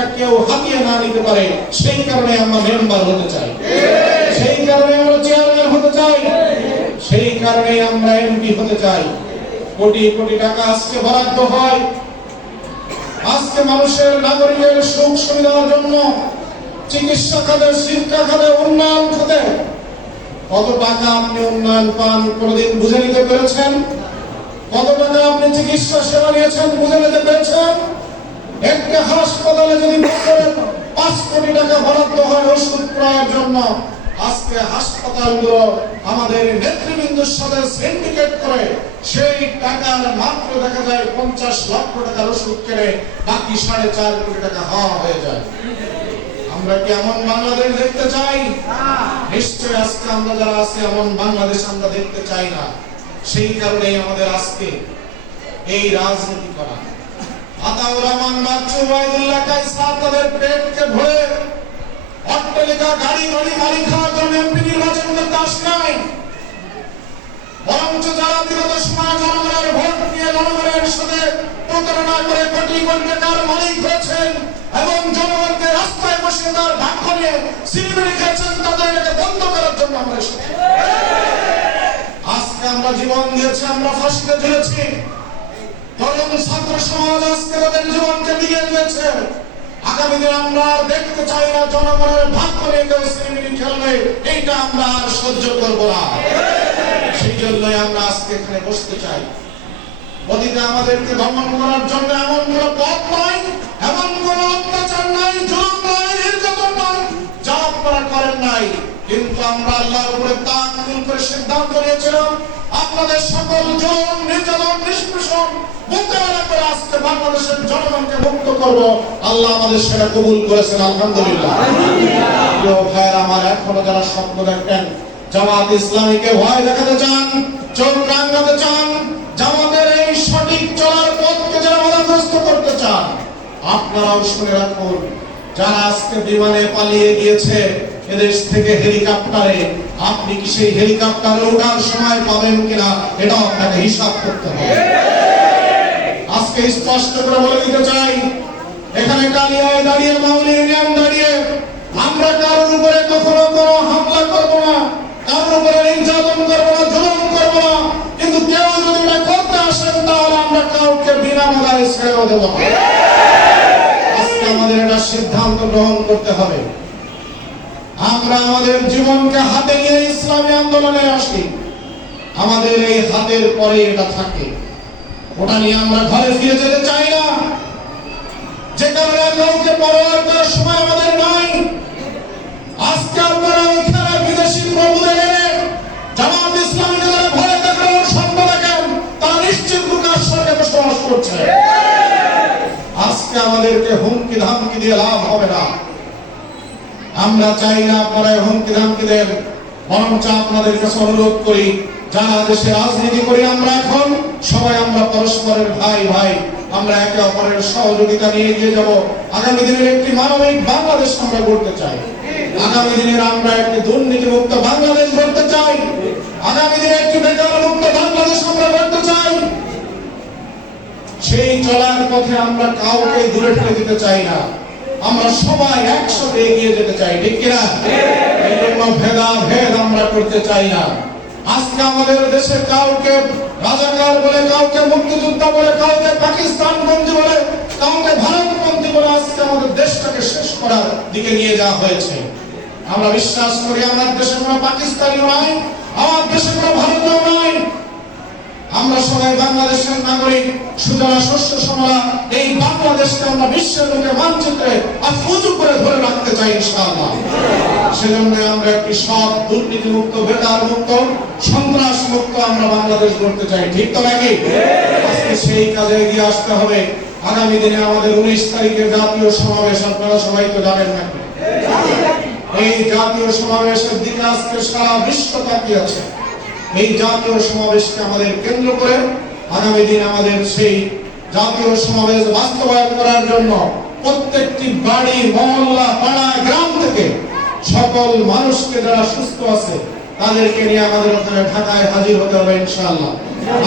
টাকা কেউ হাতিয়ে না নিতে পারে, সেই কারণে আমরা মেম্বার হতে চাই। সেই কারণে আমরা চেয়ারম্যান হতে চাই। সেই কারণে আমরা এমপি হতে চাই। কোটি কোটি টাকা আজকে বরাদ্দ হয়। আজকে মানুষের নাগরিকের সুখ সুবিধার জন্য চিকিৎসা খাতে, শিক্ষা খাতে, উন্নয়ন খাতে কত টাকা আপনি উন্নয়ন পান কোনদিন বুঝে নিতে পেরেছেন? কত টাকা আপনি চিকিৎসা সেবা নিয়েছেন বুঝে নিতে পেরেছেন? একটা হাসপাতালে যদি পাঁচ কোটি টাকা বরাদ্দ হয় ওষুধ ক্রয়ের জন্য। আজকে হাসপাতালগুলো আমাদের সাথে সিন্ডিকেট করে, সেই টাকার মাত্র দেখা যায় পঞ্চাশ লক্ষ টাকার ওষুধ কেনে বাকি সাড়ে চার কোটি টাকা হওয়া হয়ে যায়। আমরা কি এমন বাংলাদেশ দেখতে চাই? নিশ্চয় আজকে আমরা যারা আছি, এমন বাংলাদেশ আমরা দেখতে চাই না। সেই কারণেই আমাদের আজকে এই রাজনীতি করা। আতাউর রহমান বাচ্চু ওয়াইদুল্লাহ কাইসার তাদের পেটকে ভরে অট্টালিকা গাড়ি, বাড়ি মালিক হওয়ার জন্য এমপি নির্বাচন করতে আসে নাই। বরঞ্চ যারা বিগত সময় জনগণের ভোট নিয়ে জনগণের সাথে প্রতারণা করে কোটি কোটি টাকার মালিক হয়েছেন এবং জনগণকে রাস্তায় বসে তার ভাগ্য নিয়ে সিলমিনি খেয়েছেন তাদেরকে বন্ধ করার জন্য আমরা এসেছি আজকে আমরা জীবন দিয়েছি, আমরা ফাঁসিতে ঝুলেছি। তরুণ ছাত্র সমাজ আজকে তাদের জীবনকে দিয়ে দিয়েছে। আগামী দিন আমরা দেখতে চাই না, জনগণের ভাগ্য নিয়ে কেউ সিনেমিনি খেলবে, এইটা আমরা আর সহ্য করব না। সেই জন্যই আমরা আজকে এখানে বসতে চাই। অতীতে আমাদেরকে দমন করার জন্য এমন কোন পথ নাই, এমন কোন অত্যাচার নাই, জুলুম নাই নির্যাতন নাই যা আপনারা করেন নাই কিন্তু আমরা আল্লাহর উপরে তাকুল করে সিদ্ধান্ত নিয়েছিলাম, আপনাদের সকল জুলুম নির্যাতন নিষ্পেষণ, মোকাবেলা করে আজকে বাংলাদেশের জনগণকে মুক্ত করব। আল্লাহ আমাদের সেটা কবুল করেছেন, আলহামদুলিল্লাহ। ভাইয়ের, আমার এখনও যারা স্বপ্ন দেখেন, জামাত ইসলামীকে ভয় দেখাতে চান, চোখ রাঙাতে চান, জামাতের এই সঠিক চলার পথকে যারা বাধাগ্রস্ত করতে চান, আপনারাও শুনে রাখুন, যারা আজকে বিমানে পালিয়ে গিয়েছে এদেশ থেকে হেলিকপ্টারে, আপনি কি সেই হেলিকপ্টারে ওঠার সময় পাবেন কিনা এটাও আপনাকে হিসাব করতে হবে। আজকে স্পষ্ট করে বলে দিতে চাই, এখানে কালিয়ায় দাঁড়িয়ে মাউলি ইউনিয়ন দাঁড়িয়ে, আমরা কারোর উপরে কখনো কোনো হামলা করব না, কারোর উপরে নির্যাতন করব না, জুলুম করব না, কিন্তু কেউ যদি এটা করতে আসেন তাহলে আমরা কাউকে বিনা মাদায় ছেড়েও দেব আজকে আমাদের এটা সিদ্ধান্ত গ্রহণ করতে হবে। আমরা আমাদের জীবনকে হাতে নিয়ে ইসলামী আন্দোলনে আসি। আমাদের এই হাতের পরে এটা থাকে। ওটা নিয়ে আমরা ঘরে ফিরে যেতে চাই না। যে কারণে কাউকে পরোয়ার করার সময় আমাদের নাই। আজকে আপনারা ওইখানে বিদেশি প্রভুদের এনে জামাত ইসলামীকে যারা ভয় দেখানোর স্বপ্ন দেখেন, তারা নিশ্চিত প্রকাশ সরকার বসবাস করছে। আজকে আমাদেরকে হুমকি ধামকি দিয়ে লাভ হবে না। আমরা চাই না এই হুমকি ধামকি দেন। বরঞ্চ আপনাদের কাছে অনুরোধ করি, যারা দেশে রাজনীতি করি আমরা এখন, সবাই আমরা পরস্পরের ভাই ভাই। আমরা একে অপরের সহযোগিতা নিয়ে এগিয়ে যাব। আগামী দিনের একটি মানবিক বাংলাদেশ আমরা গড়তে চাই। আগামী দিনের আমরা একটি দুর্নীতি মুক্ত বাংলাদেশ গড়তে চাই। আগামী দিনে একটি বেকার মুক্ত বাংলাদেশ আমরা গড়তে চাই। সেই চলার পথে আমরা কাউকে দূরে ঠেলে দিতে চাই না। আমরা সবাই একসাথে এগিয়ে যেতে চাই, ঠিক কিনা? এই জন্য ভেদা ভেদ আমরা করতে চাই না। আজকে আমাদের দেশে কাউকে রাজাকার বলে, কাউকে মুক্তিযোদ্ধা বলে, কাউকে পাকিস্তান বন্দী বলে, কাউকে ভারতপন্থী বলে আজকে আমাদের দেশটাকে শেষ করার দিকে নিয়ে যাওয়া হয়েছে। আমরা বিশ্বাস করি আমার দেশে কোনো পাকিস্তানিও নাই, আমার দেশে কোনো ভারতীয় নাই। আমরা সবাই বাংলাদেশের নাগরিক, সুজলা শস্য সমলা এই বাংলাদেশকে আমরা বিশ্বের লোকে মানচিত্রে আফুজু করে ধরে রাখতে চাই ইনশাআল্লাহ। সেজন্য আমরা একটি সৎ দুর্নীতি মুক্ত বেকার মুক্ত সন্ত্রাস মুক্ত আমরা বাংলাদেশ গড়তে চাই। ঠিক তো নাকি? আজকে সেই কাজে এগিয়ে আসতে হবে। আগামী দিনে আমাদের উনিশ তারিখে জাতীয় সমাবেশ, আপনারা সবাই তো জানেন নাকি এই জাতীয় সমাবেশের দিকে আজকে সারা বিশ্ব তাকিয়ে আছে। এই জাতীয় সমাবেশকে আমাদের কেন্দ্র করে আগামী দিন আমাদের সেই জাতীয় সমাবেশ বাস্তবায়ন করার জন্য প্রত্যেকটি বাড়ি, মহল্লা, পাড়া, গ্রাম থেকে সকল মানুষকে যারা সুস্থ আছে, তাদেরকে নিয়ে আমাদের ওখানে ঢাকায় হাজির হতে হবে ইনশাআল্লাহ।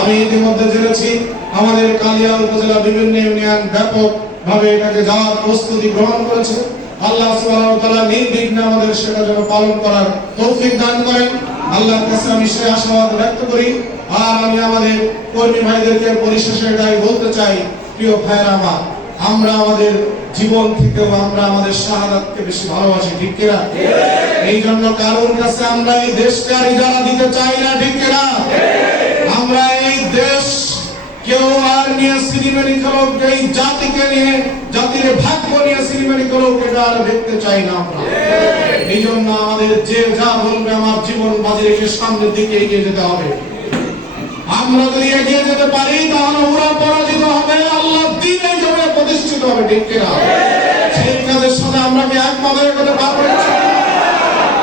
আমি ইতিমধ্যে জেনেছি আমাদের কালিয়া উপজেলা বিভিন্ন ইউনিয়ন ব্যাপক ভাবে এটাকে যাওয়ার প্রস্তুতি গ্রহণ করেছে। আল্লাহ সুবহানাহু ওয়া তাআলা নির্বিঘ্নে আমাদের সেটা যেন পালন করার তৌফিক দান করেন। আল্লাহর কাছে আমি সেই আশাবাদ ব্যক্ত করি। আর আমি আমাদের কর্মী ভাইদেরকে পরিশেষে এটাই বলতে চাই প্রিয় ভাইরা আমার আমরা আমাদের জীবন থেকেও আমরা আমাদের শাহাদাতকে বেশি ভালোবাসি ঠিক কিনা? এই জন্য কারোর কাছে আমরা এই দেশকে আর ইজারা দিতে চাই না ঠিক কিনা? আমরা এই দেশ কেউ আর নিয়ে সিনেমানি করুক এই জাতিকে নিয়ে জাতির ভাগ্য নিয়ে সিনেমানি করুক এটা আর দেখতে চাই না আমরা। এই জন্য আমাদের যে যা বলবে আমার জীবন বাজি রেখে সামনের দিকে এগিয়ে যেতে হবে। আমরা যদি এগিয়ে যেতে পারি, তাহলে ওরা পরাজিত হবে, আল্লাহ দিন এই জন্য প্রতিষ্ঠিত হবে, ঠিক কিনা? সেই কাজের সাথে আমরা কি একমত হয়ে যেতে পারব?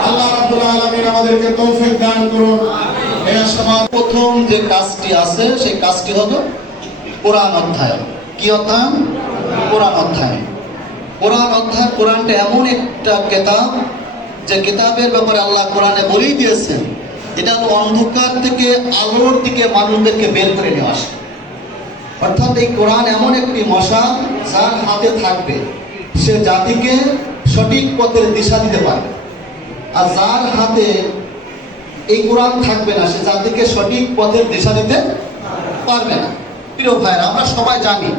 আল্লাহ রাব্বুল আলামিন আমাদেরকে তৌফিক দান করুন। এই আশাবাদ। প্রথম যে কাজটি আছে, সেই কাজটি হলো কোরআন অধ্যায়ন। কি অধ্যায়ন? কোরআন অধ্যায়ন। কোরআন অধ্যায় কোরআনটা এমন একটা কেতাব যে কিতাবের ব্যাপারে আল্লাহ কোরআনে বলেই দিয়েছেন, এটা হলো অন্ধকার থেকে আলোর দিকে মানুষদেরকে বের করে নিয়ে আসে। অর্থাৎ এই কোরআন এমন একটি মশা যার হাতে থাকবে, সে জাতিকে সঠিক পথের দিশা দিতে পারে আর যার হাতে এই কোরআন থাকবে না, সে জাতিকে সঠিক পথের দিশা দিতে পারবে না। প্রিয় ভাইরা আমরা সবাই জানি,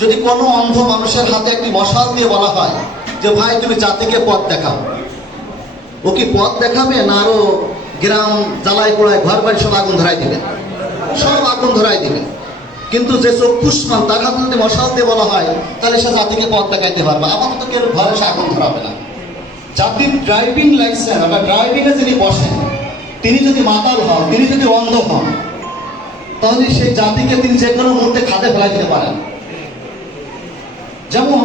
যদি কোনো অন্ধ মানুষের হাতে একটি মশাল দিয়ে বলা হয় যে, ভাই, তুমি জাতিকে পথ দেখাও। ও কি পথ দেখাবে না আরও গ্রাম জ্বালায় পোড়ায় ঘর বাড়ি সব আগুন ধরাই দিবে? সব আগুন ধরাই দিবে। কিন্তু যে চক্ষুষ্মান তার হাতে যদি মশাল দিয়ে বলা হয়, তাহলে সে জাতিকে পথ দেখাইতে পারবে আপাতত কেউ ঘরে সে আগুন ধরাবে না। জাতির ড্রাইভিং লাইসেন্স বা ড্রাইভিংয়ে যিনি বসেন, তিনি যদি মাতাল হন, তিনি যদি অন্ধ হন, তাহলে সেই জাতিকে তিনি যে কোনো মুহূর্তে খাদে ফেলাই দিতে পারেন। যেমন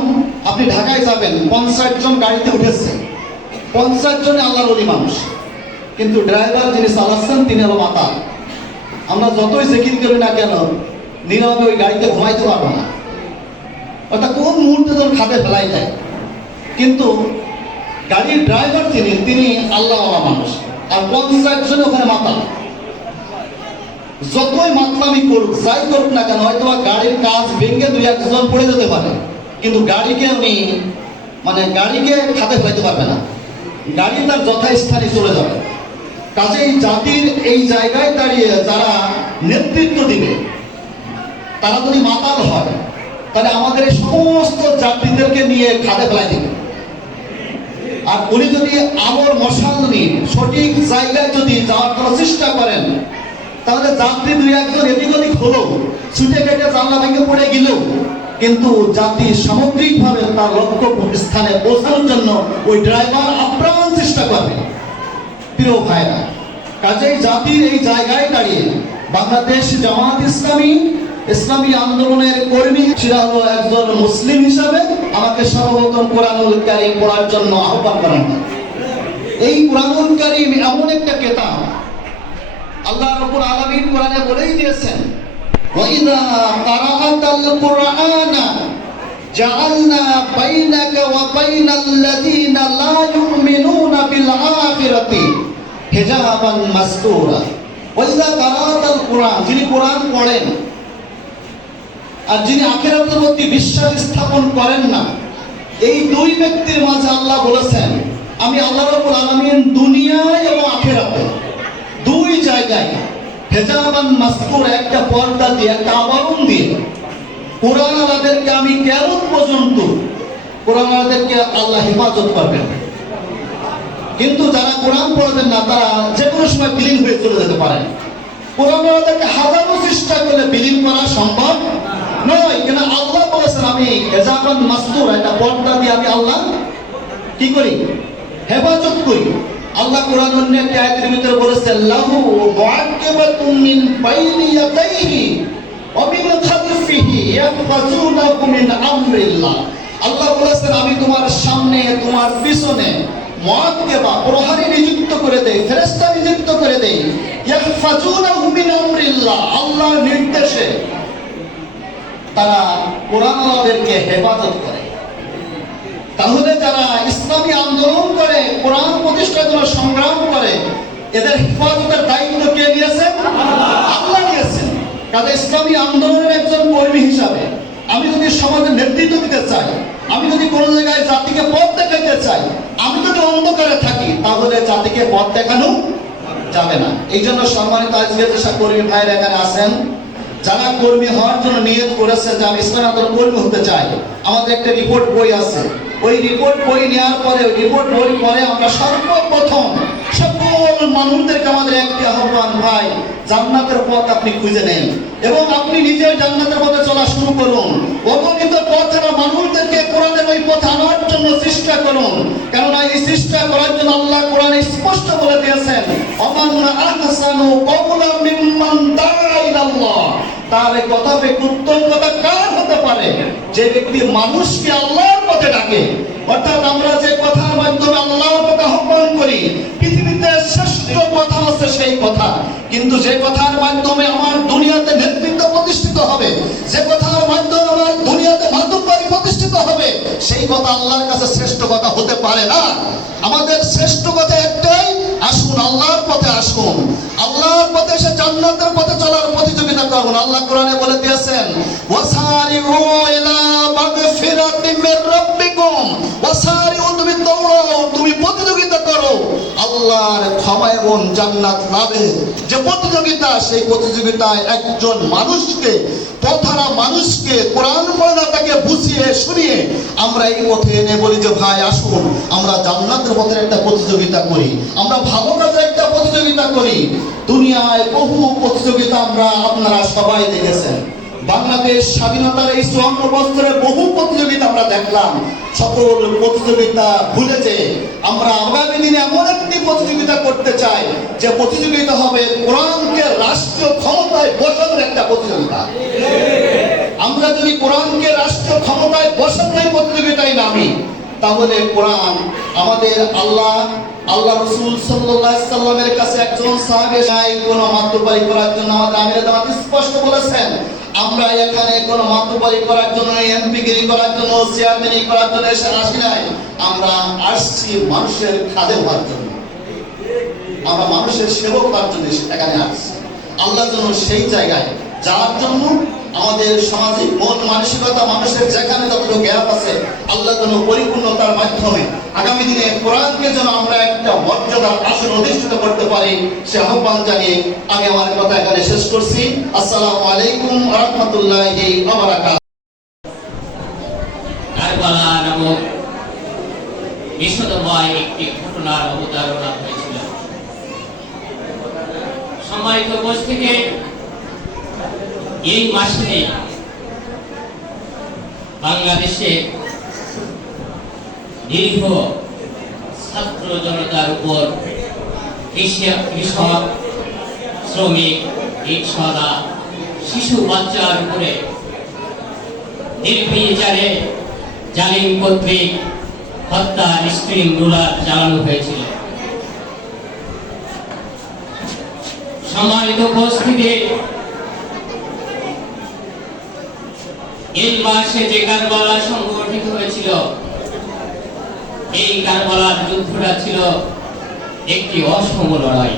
আপনি ঢাকায় যাবেন, পঞ্চাশ জন গাড়িতে উঠেছে পঞ্চাশ জনে আল্লাহর অলি মানুষ। কিন্তু ড্রাইভার যিনি চালাচ্ছেন, তিনি হলো মাতাল। আমরা যতই চেকিং করি না কেন নীরবে ওই গাড়িতে ঘুমাইতে পারব না। অর্থাৎ কোন মুহূর্তে তোর খাদে ফেলাই যায় কিন্তু গাড়ির ড্রাইভার যিনি, তিনি আল্লাহওয়ালা মানুষ। আর পঞ্চাশ জন ওখানে মাতাল। যতই মাতলামি করুক, যাই করুক না কেন, হয়তো গাড়ির কাজ ভেঙে দুই একজন পড়ে যেতে পারে। কিন্তু গাড়িকে উনি মানে গাড়িকে খাতে ফেলাইতে পারবে না। গাড়ি তার যথাস্থানে চলে যাবে। কাজেই জাতির এই জায়গায় দাঁড়িয়ে যারা নেতৃত্ব দিবে, তারা যদি মাতাল হয়, তাহলে আমাদের এই সমস্ত যাত্রীদেরকে নিয়ে খাদে ফেলাই দিবে। আর উনি যদি আমর মশাল নিয়ে সঠিক জায়গায় যদি যাওয়ার কোনো চেষ্টা করেন, তাহলে যাত্রী দুই একজন এদিক ওদিক হলো, ছুটে কেটে জানলা ভেঙে পড়ে গেল। কিন্তু জাতি সামগ্রিকভাবে তার লক্ষ্য স্থানে পৌঁছানোর জন্য ওই ড্রাইভার আপ্রাণ চেষ্টা করবে প্রিয় ভাইরা, কাজেই জাতির এই জায়গায় দাঁড়িয়ে বাংলাদেশ জামাত ইসলামী ইসলামী আন্দোলনের কর্মী সেটা হলো একজন মুসলিম হিসাবে আমাকে সর্বপ্রথম কোরআনুল কারিম পড়ার জন্য আহ্বান করেন। এই কোরআনুল কারিম এমন একটা কেতাব আল্লাহ রাব্বুল আলামিন কোরআনে বলেই দিয়েছেন ওয়াইদা কারাআতাল কুরআনা বাইনাকা ওয়া বাইনাল্লাযীনা লা ইউমিনুনা বিল আখিরাতি হিজাবান মাসতুরা। ওয়াইদা কারাআতাল কুরআন, যিনি কোরআন পড়েন, আর যিনি আখিরাতের প্রতি বিশ্বাস স্থাপন করেন না, এই দুই ব্যক্তির মাঝে আল্লাহ বলেছেন, আমি আল্লাহ রাব্বুল আলামিন দুনিয়ায় এবং আখিরাতে দুই জায়গায় হেজাবান মাসকুর একটা পর্দা দিয়ে, একটা আবরণ দিয়ে কোরআন আলাদেরকে আমি কেমন পর্যন্ত কোরআন আলাদেরকে আল্লাহ হেফাজত করবেন? কিন্তু যারা কোরআন পড়বেন না, তারা যে কোনো সময় বিলীন হয়ে চলে যেতে পারেন। কোরআন আলাদেরকে হাজারো চেষ্টা করলে বিলীন করা সম্ভব নয়। কেন আল্লাহ বলেছেন, আমি হেজাবান মাসকুর একটা পর্দা দিয়ে আমি আল্লাহ কি করি? হেফাজত করি। আল্লাহ কোরআন অন্য একটি আয়াতের ভিতরে বলেছেন লাহু মুআক্কিবাতুম মিন বাইনি ইয়াদাইহি ওয়া মিন খালফিহি ইয়াহফাজুনাহু মিন আমরিল্লাহ আল্লাহ বলেছেন, আমি তোমার সামনে, তোমার পিছনে মুআক্কিবা প্রহরী নিযুক্ত করে দেই, ফেরেশতা নিযুক্ত করে দেই। আল্লাহর নির্দেশে তারা কোরআন আলাদেরকে হেফাজত করে। তাহলে যারা ইসলামী আন্দোলন করে, কোরআন প্রতিষ্ঠার জন্য সংগ্রাম করে, এদের হেফাজতের দায়িত্ব কে নিয়েছেন আল্লাহ নিয়েছেন। কাজে ইসলামী আন্দোলনের একজন কর্মী হিসাবে আমি যদি সমাজের নেতৃত্ব দিতে চাই, আমি যদি কোনো জায়গায় জাতিকে পথ দেখাইতে চাই, আমি যদি অন্ধকারে থাকি, তাহলে জাতিকে পথ দেখানো যাবে না। এই জন্য সম্মানিত আজকে যেসব কর্মী ভাইরা এখানে আছেন, যারা কর্মী হওয়ার জন্য নিয়ত করেছে যে আমি ইসলাম আন্দোলন কর্মী হতে চাই, আমাদের একটা রিপোর্ট বই আছে। ওই রিপোর্ট বই নেওয়ার পরে রিপোর্ট বই পরে আমরা সর্বপ্রথম সকল মানুষদেরকে আমাদের একটি আহ্বান, ভাই, জান্নাতের পথ আপনি খুঁজে নেন এবং আপনি নিজে জান্নাতের পথে চলা শুরু করুন। অগণিত পথের মানুষদেরকে কোরআনের ওই পথে আনার জন্য চেষ্টা করুন। কেননা এই চেষ্টা করার জন্য আল্লাহ কোরআনে স্পষ্ট বলে দিয়েছেন অমান আহসানু কওলাম মিম্মান দাআ ইলাল্লাহ। তার কথা উত্তম কথা কার হতে পারে? যে ব্যক্তি মানুষকে আল্লাহর পথে ডাকে। অর্থাৎ আমরা যে কথার মাধ্যমে আল্লাহর পথে আহ্বান করি পৃথিবীতে শ্রেষ্ঠ কথা হচ্ছে সেই কথা। কিন্তু যে কথার মাধ্যমে আমার দুনিয়াতে নেতৃত্ব প্রতিষ্ঠিত হবে, যে কথার মাধ্যমে আমার দুনিয়াতে মাতব্বরি প্রতিষ্ঠিত হবে, সেই কথা আল্লাহর কাছে শ্রেষ্ঠ কথা হতে পারে না। আমাদের শ্রেষ্ঠ কথা একটাই, আসুন আল্লাহর পথে আসুন। আল্লাহর পথে এসে জান্নাতের পথে চলার প্রতিযোগিতা করুন। আল্লাহ কোরআনে বলে দিয়েছেন, ওয়াসারিউ ইলা মাগফিরাতিম মির রাব্বিকুম ওয়াসারিউ তুমি দৌড়াও তুমি প্রতিযোগিতা করো আল্লাহর ক্ষমা এবং জান্নাত লাভে যে প্রতিযোগিতা, সেই প্রতিযোগিতায় একজন মানুষকে পথারা মানুষকে, কোরআন পড়া তাকে বুঝিয়ে শুনিয়ে আমরা এই পথে এনে বলি যে, ভাই, আসুন, আমরা জান্নাতের পথের একটা প্রতিযোগিতা করি। আমরা ভালো কাজের একটা প্রতিযোগিতা করি। দুনিয়ায় বহু প্রতিযোগিতা আমরা আপনারা সবাই দেখেছেন। বাংলাদেশ স্বাধীনতার এই চুয়ান্ন বছরে বহু প্রতিযোগিতা আমরা দেখলাম। সকল প্রতিযোগিতা ভুলে যে আমরা আগামী দিনে এমন একটি প্রতিযোগিতা করতে চাই, যে প্রতিযোগিতা হবে কোরআনকে রাষ্ট্রীয় ক্ষমতায় বসানোর একটা প্রতিযোগিতা। আমরা যদি কোরআনকে রাষ্ট্র ক্ষমতায় বসানোর প্রতিযোগিতায় নামি, তাহলে কোরআন আমাদের আল্লাহ আল্লাহ রসুল সাল্লামের কাছে একজন সাহাবে কোনো মাতৃবাড়ি করার জন্য আমাদের আমির স্পষ্ট বলেছেন আমরা এখানে কোনো মন্তব্য করার জন্য এমপিগিরি করার জন্য, চেয়ারম্যানি করার জন্য এসে আসি নাই। আমরা আসছি মানুষের খাদে হওয়ার জন্য। আমরা মানুষের সেবক হওয়ার জন্য এখানে আসছি। আল্লাহ জন্য সেই জায়গায় যাওয়ার জন্য আমাদের সামাজিক মন মানসিকতা, মানুষের যেখানে যতটুকু গ্যাপ আছে, আল্লাহ যেন পরিপূর্ণতার মাধ্যমে আগামী দিনে কোরআনকে যেন আমরা একটা মর্যাদার আসন অধিষ্ঠিত করতে পারি, সে আহ্বান জানিয়ে আমি আমার কথা এখানে শেষ করছি। আসসালামু আলাইকুম রহমতুল্লাহি নামক একটি ঘটনার অবতারণা হয়েছিল। সম্মানিত উপস্থিতি এই মাসে বাংলাদেশে দীর্ঘ ছাত্র জনতার উপর কৃষি- কৃষক, শ্রমিক রিক্সাওয়ালা শিশু বাচ্চার উপরে নির্বিচারে জালিম কর্তৃক হত্যা স্ক্রিন রুলার চালানো হয়েছিল। সম্মানিত উপস্থিতি এই মাসে যে কারবালা সংগঠিত হয়েছিল, এই কারবালার যুদ্ধটা ছিল একটি অসম লড়াই,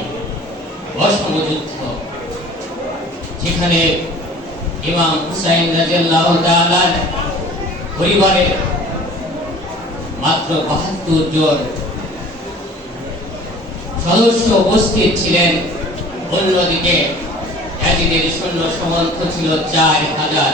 অসম যুদ্ধ, যেখানে ইমাম হুসাইন রাজিয়াল্লাহু তাআলার পরিবারে মাত্র বাহাত্তর জন সদস্য উপস্থিত ছিলেন। অন্যদিকে এজিদের সৈন্য সমর্থ ছিল চার হাজার।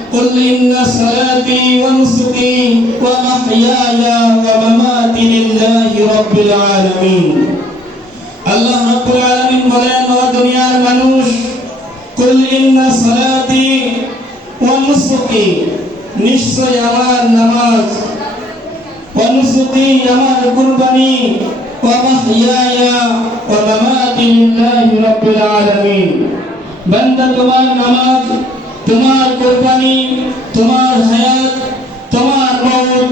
ওয়া নুসুকি ওয়া মাহইয়ায়া ওয়া মামাতি লিল্লাহি রাব্বিল আলামিন আল্লাহ রাব্বুল আলামিন বলেন, ও দুনিয়ার মানুষ, কুল ইন্না সালাতি ওয়া নুসুকি নিশ্চয় আমার নামাজ, ওয়া নুসুকি আমার কুরবানি, ওয়া মাহইয়ায়া ওয়া মামাতি লিল্লাহি রাব্বিল আলামিন বান্দা তোমার নামাজ তোমার কুরবানি তোমার হায়াত তোমার মৌত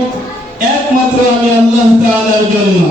একমাত্র আমি আল্লাহ তাআলার জন্য।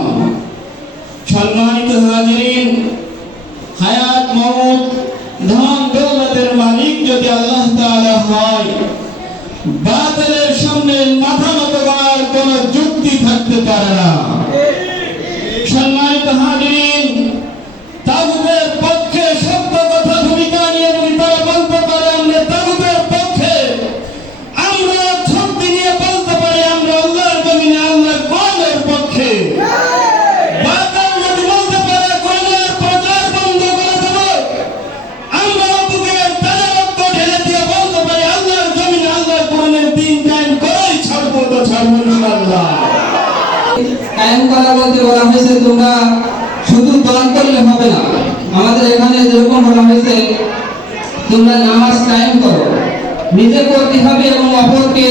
করা বলতে বলা হয়েছে, তোমরা শুধু দল করলে হবে না। আমাদের এখানে যেরকম বলা হয়েছে, তোমরা নামাজ কায়েম করো। নিজে করতে হবে এবং অপরকে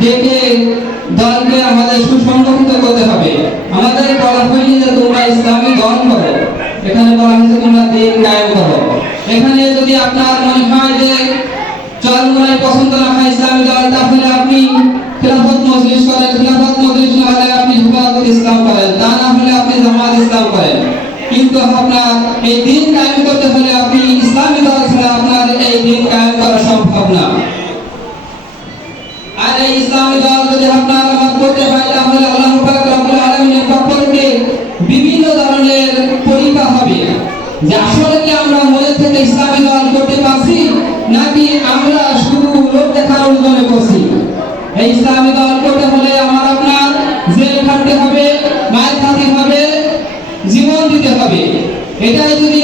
ডেকে দলকে আমাদের সুসংগঠিত করতে হবে। আমাদের বলা হয়নি যে তোমরা ইসলামী দল করো। এখানে বলা হয়েছে, তোমরা দিন কায়েম করো। এখানে যদি আপনার মনে হয় যে চরমুনায় পছন্দ না হয় ইসলামী দল তাহলে আপনি খিলাফত মজলিস করেন। খিলাফত মজলিস প্রতিষ্ঠিত হন এই দিন কায়েম করতে হলে আপনি ইসলামী দল ছাড়া আপনার এই দিন কায়েম করা সম্ভব না। আর এই ইসলামী দল যদি আপনার আমার করতে হয়, তাহলে আল্লাহ রব্বুল আলামিনের পক্ষ বিভিন্ন ধরনের পরীক্ষা হবে। যে আসলে কি আমরা মনে থেকে ইসলামী দল করতে পারছি, নাকি আমরা শুধু লোক দেখানোর জন্য করছি? এই ইসলামী দল এটাই যদি